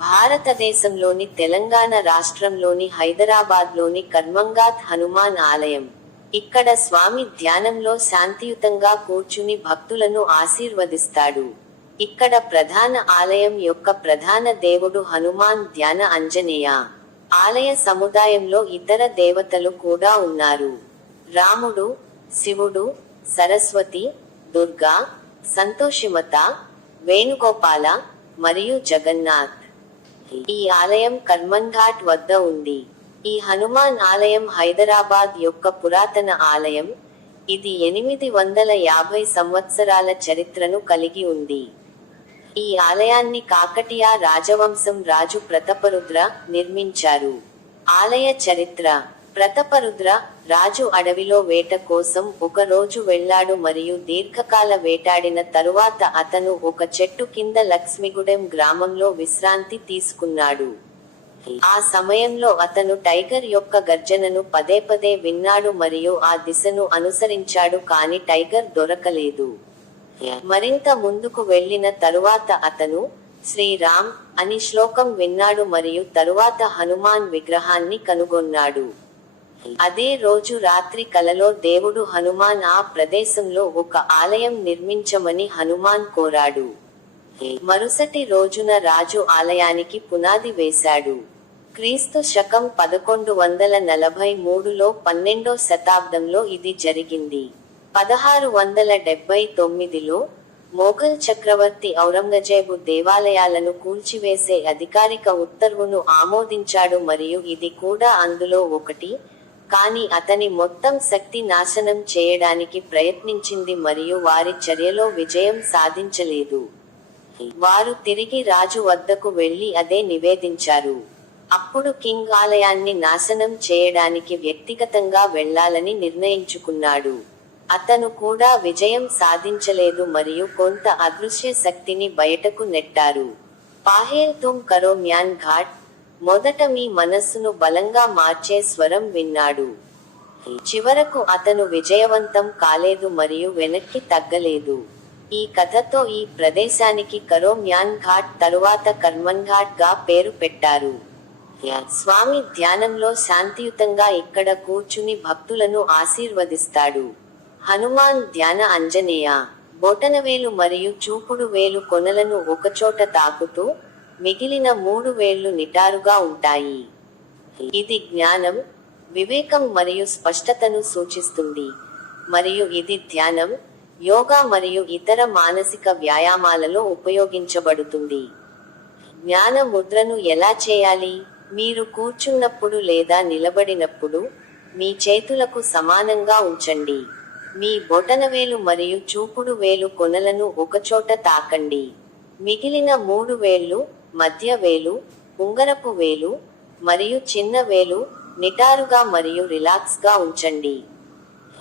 భారతదేశంలోని తెలంగాణ రాష్ట్రంలోని హైదరాబాద్లోని కర్మంగాత్ హనుమాన్ ఆలయం. ఇక్కడ స్వామి ధ్యానంలో శాంతియుతంగా కూర్చుని భక్తులను ఆశీర్వదిస్తాడు. ఇక్కడ ప్రధాన ఆలయం యొక్క ప్రధాన దేవుడు హనుమాన్ ధ్యాన అంజనేయ. ఆలయ సముదాయంలో ఇతర దేవతలు కూడా ఉన్నారు. రాముడు శివుడు సరస్వతి దుర్గా సంతోషిమత వేణుగోపాల మరియు జగన్నాథ్. ఈ ఆలయం కర్మన్ ఘాట్ వద్ద ఉంది. ఈ హనుమాన్ ఆలయం హైదరాబాద్ యొక్క పురాతన ఆలయం. ఇది ఎనిమిది వందల యాభై సంవత్సరాల చరిత్రను కలిగి ఉంది. ఈ ఆలయాన్ని కాకటియా రాజవంశం రాజు ప్రతాపరుద్ర నిర్మించారు. ఆలయ చరిత్ర ప్రతపరుద్ర రాజు అడవిలో వేట కోసం ఒక రోజు వెళ్ళాడు మరియు దీర్ఘకాల వేటాడిన తరువాత అతను ఒక చెట్టు కింద లక్ష్మిగూడెం గ్రామంలో విశ్రాంతి తీసుకున్నాడు. ఆ సమయంలో అతను టైగర్ యొక్క గర్జనను పదే పదే విన్నాడు మరియు ఆ దిశను అనుసరించాడు కాని టైగర్ దొరకలేదు. మరింత ముందుకు వెళ్ళిన తరువాత అతను శ్రీరామ్ అని శ్లోకం విన్నాడు మరియు తరువాత హనుమాన్ విగ్రహాన్ని కనుగొన్నాడు. అదే రోజు రాత్రి కలలో దేవుడు హనుమాన్ ఆ ప్రదేశంలో ఒక ఆలయం నిర్మించమని హనుమాన్ కోరాడు. మరుసటి రోజున రాజు ఆలయానికి పునాది వేశాడు. క్రీస్తు శకం పదకొండు వందల నలభై మూడులో పన్నెండో శతాబ్దంలో ఇది జరిగింది. పదహారు వందల డెబ్బై తొమ్మిదిలో మొఘల్ చక్రవర్తి ఔరంగజేబు దేవాలయాలను కూల్చివేసే అధికారిక ఉత్తర్వును ఆమోదించాడు మరియు ఇది కూడా అందులో ఒకటి. కానీ అతని మొత్తం శక్తి నాశనం చేయడానికి ప్రయత్నించింది మరియు వారి చర్యలో విజయం సాధించలేదు. వారు తిరిగి రాజు వద్దకు వెళ్ళి అదే నివేదించారు. అప్పుడు కింగ్ ఆలయాన్ని నాశనం చేయడానికి వ్యక్తిగతంగా వెళ్ళాలని నిర్ణయించుకున్నాడు. అతను కూడా విజయం సాధించలేదు మరియు కొంత అదృశ్య శక్తిని బయటకు నెట్టారు. పాహేల్ తుమ్ కరో మ్యాన్ ఘాట్ మొదట మీ మనస్సును బలంగా మార్చే స్వరం విన్నాడు. చివరకు అతను విజయవంతం కాలేదు మరియు వెనక్కి తగ్గలేదు. ఈ కథతో ఈ ప్రదేశానికి కరో మ్యాన్ ఘాట్ తరువాత కర్మన్ ఘాట్గా పేరు పెట్టారు. స్వామి ధ్యానంలో శాంతియుతంగా ఇక్కడ కూర్చుని భక్తులను ఆశీర్వదిస్తాడు. హనుమాన్ ధ్యాన అంజనేయ బొటనవేలు మరియు చూపుడు వేలు కొనలను ఒకచోట తాకుతూ మిగిలిన మూడు వేళ్ళు నిటారుగా ఉంటాయి. ఇది జ్ఞానం వివేకం మరియు స్పష్టతను సూచిస్తుంది. మరియు ఇది ధ్యానం యోగా మరియు ఇతర మానసిక వ్యాయామాలలో ఉపయోగించబడుతుంది. జ్ఞాన ముద్రను ఎలా చేయాలి? మీరు కూర్చున్నప్పుడు లేదా నిలబడినప్పుడు మీ చేతులకు సమానంగా ఉంచండి. మీ బొటనవేలు మరియు చూపుడు వేలు కొనలను ఒకచోట తాకండి. మిగిలిన మూడు వేళ్ళు మధ్య వేలు ఉంగరపు వేలు మరియు చిన్న వేలు నిటారుగా మరియు రిలాక్స్గా ఉంచండి.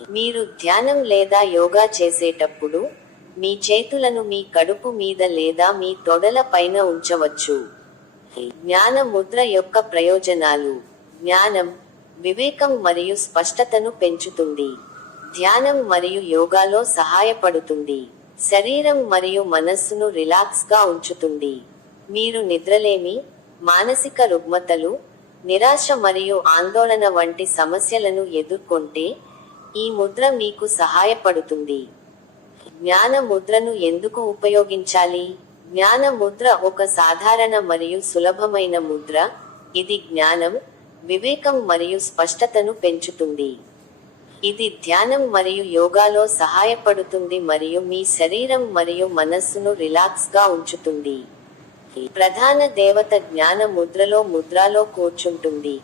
మీరు ధ్యానం లేదా యోగా చేసేటప్పుడు మీ చేతులను మీ కడుపు మీద లేదా మీ తొడల పైన ఉంచవచ్చు. జ్ఞాన ముద్ర యొక్క ప్రయోజనాలు. జ్ఞానం వివేకం మరియు స్పష్టతను పెంచుతుంది. ధ్యానం మరియు యోగాలో సహాయపడుతుంది. శరీరం మరియు మనస్సును రిలాక్స్గా ఉంచుతుంది. మీరు నిద్రలేమి మానసిక రుగ్మతలు నిరాశ మరియు ఆందోళన వంటి సమస్యలను ఎదుర్కొంటే ఈ ముద్ర మీకు సహాయపడుతుంది. జ్ఞాన ముద్రను ఎందుకు ఉపయోగించాలి? జ్ఞాన ముద్ర ఒక సాధారణ మరియు సులభమైన ముద్ర. ఇది జ్ఞానం వివేకం మరియు స్పష్టతను పెంచుతుంది. ఇది ధ్యానం మరియు యోగాలో సహాయపడుతుంది మరియు మీ శరీరం మరియు మనస్సును రిలాక్స్గా ఉంచుతుంది. ప్రధాన దేవత జ్ఞాన ముద్రలో ముద్రలో కూర్చుంటుంది.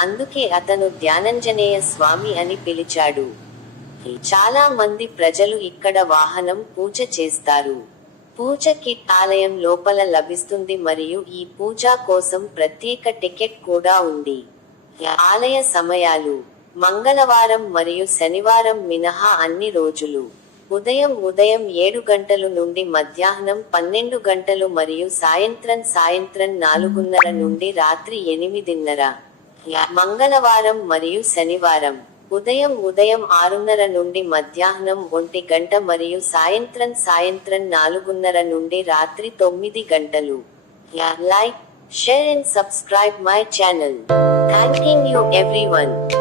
అందుకే అతను ధ్యానంజనేయ స్వామి అని పిలిచాడు. చాలా మంది ప్రజలు ఇక్కడ వాహనం పూజ చేస్తారు. పూజ కిట్ ఆలయం లోపల లభిస్తుంది మరియు ఈ పూజ కోసం ప్రత్యేక టికెట్ కూడా ఉంది. ఆలయ సమయాలు మంగళవారం మరియు శనివారం మినహా అన్ని రోజులు. ఉదయం ఉదయం ఏడు గంటలు నుండి మధ్యాహ్నం పన్నెండు గంటలు మరియు సాయంత్రం సాయంత్రం నాలుగున్నర నుండి రాత్రి ఎనిమిదిన్నర మంగళవారం మరియు శనివారం ఉదయం ఉదయం ఆరున్నర నుండి మధ్యాహ్నం ఒంటి గంట మరియు సాయంత్రం సాయంత్రం నాలుగున్నర నుండి రాత్రి తొమ్మిది గంటలు like share and subscribe my channel channel. Thanking you everyone.